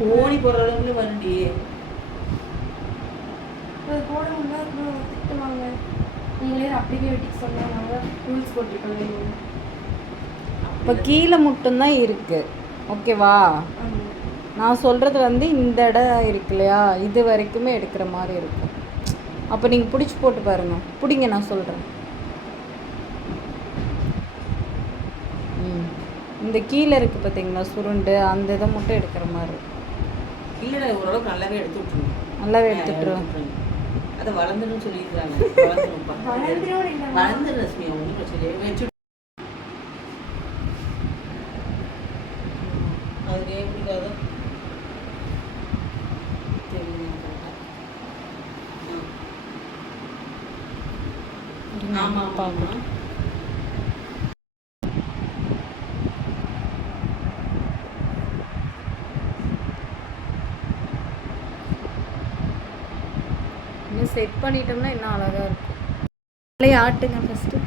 கோணி போடுற அளவுக்கு வரண்டி அது போட முடியல திட்டுவாங்க. நீங்களே அப்படியே வெட்டிக்கு சொன்னாங்க ரூல்ஸ் போட்டிருக்காங்க. இப்போ கீழே மட்டும்தான் இருக்குது ஓகேவா? நான் சொல்கிறது வந்து இந்த இடம் இருக்கு இல்லையா, இது வரைக்குமே எடுக்கிற மாதிரி இருக்கும். அப்போ நீங்கள் பிடிச்சி போட்டு பாருங்க. பிடிங்க, நான் சொல்கிறேன். இந்த கீழே இருக்குது பார்த்தீங்களா சுருண்டு, அந்த இதை மட்டும் எடுக்கிற மாதிரி இருக்கும். கீழே ஓரளவுக்கு நல்லாவே எடுத்து விட்டுருங்க. நல்லாவே எடுத்துட்டுருவோம். அதை வளர்ந்துடும் சொல்லியிருக்கிறாங்க. வளர்ந்துடும் ரஷ்மி, ஒன்றும் பிரச்சனை வச்சு அதுக்கு எப்படிக்காத ஆமாம் பார்க்கலாம். இன்னும் செட் பண்ணிட்டோம்னா இன்னும் அழகாக இருக்கும். ஆட்டுங்க ஃபஸ்ட்டு.